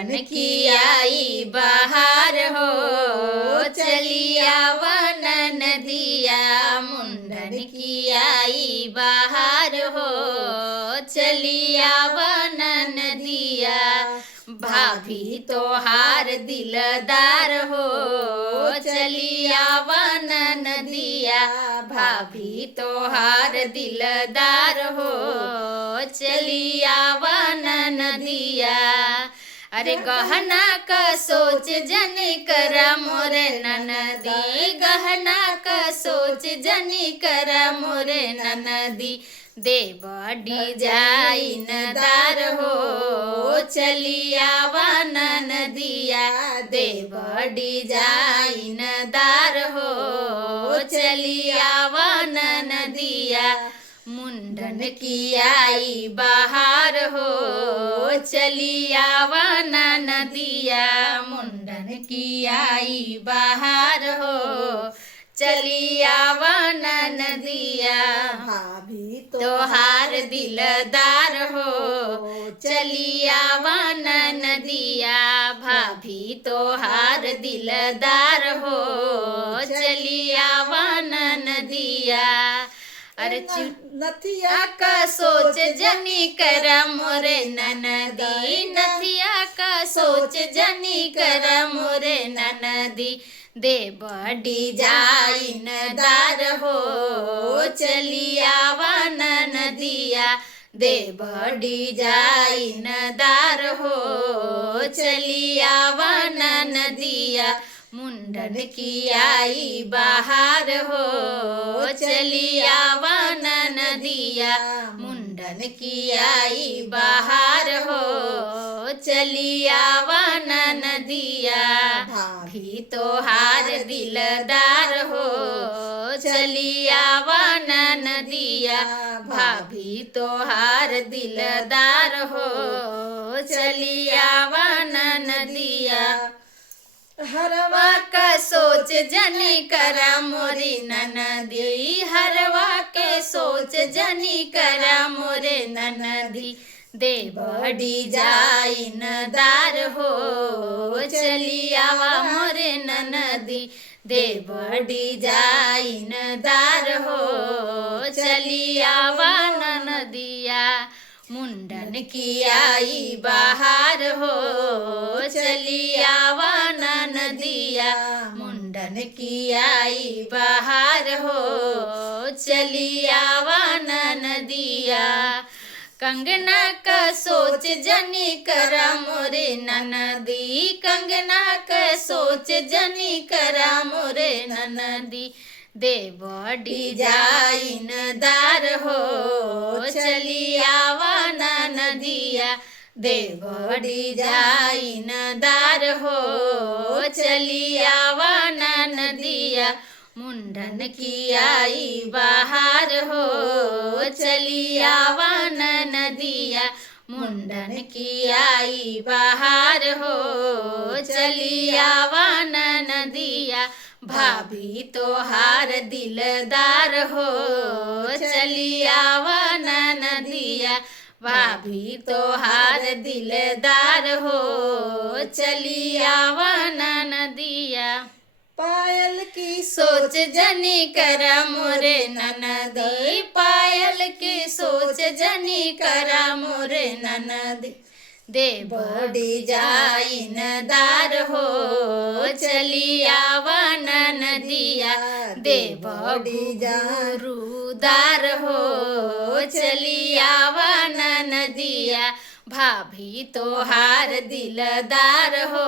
मन की आई बहार हो, चलिया वन नदिया। मुंडन की आई बहार हो, चलिया वन नदिया। भाभी तोहार दिलदार हो, चलिया वन नदिया। भाभी तोहार दिलदार हो, चलिया वन नदिया। अरे गहना का सोच जनी करा मोरे ननदी, गहना का सोच जनी करा मोरे ननदी। दे बड़ी जाइन दार हो, चलिया वन नदिया। दे बड़ी जाइन दार हो, चलिया वन नदिया। मुंडन की आई बहार हो, चलिया वन नदिया। मुंडन की आई बहार हो, चलिया वन नदिया। भाभी तोहार दिलदार हो, चलिया वन नदिया। भाभी तोहार दिलदार हो, चलिया वन नदिया। अरे नथिया का सोच जनी करा मोरे ननदी, नथिया का सोच जनी करा मोरे ननदी। दे बड़ी जाइन दार हो, चलिया वन नदिया। दे बड़ी जाइन दार हो, चलिया वन नदिया। मुंडन की आई बहार हो, चलिया वन नदिया। मुंडन की आई बहार हो, चलिया वन नदिया। भाभी तोहार दिलदार हो, चलिया वन नदिया। भाभी तोहार दिलदार हो, चलिया वन नदिया। हरवा का सोच जनी करा मोरी ननदी, हरवा के सोच जनी करा मोरे ननदी। दे बड़ी जाइन दार हो, चलिया मोरे ननदी। दे बड़ी जाइन दार हो, चलिया वन नदिया। मुंडन की आई बहार हो, चलिया वन नदिया। मुंडन की आई बहार हो, चलिया वन नदिया। कंगना का सोच जनी करा मोरे ननदी, कंगना का सोच जनी करा मोरे ननदी। दे बड़ी जाइन दार हो, चलिया वन नदिया। दे बड़ी जाइन दार हो, चलिया वन नदिया। मुंडन की आई बहार हो, चलिया वन नदिया। मुंडन की आई बहार हो, चलिया वन नदिया। भाभी तोहार दिलदार हो, चलिया वन नदिया। भाभी तोहार दिलदार हो, चलिया वन नदिया। पायल की सोच जनी करा मोरे ननदी, पायल की सोच जनी करा मोरे ननदी। दे बड़ी जाइन दार हो, चलिया वन नदिया। दे बड़ी दार हो, चलिया वन नदिया। भाभी तोहार दिलदार हो,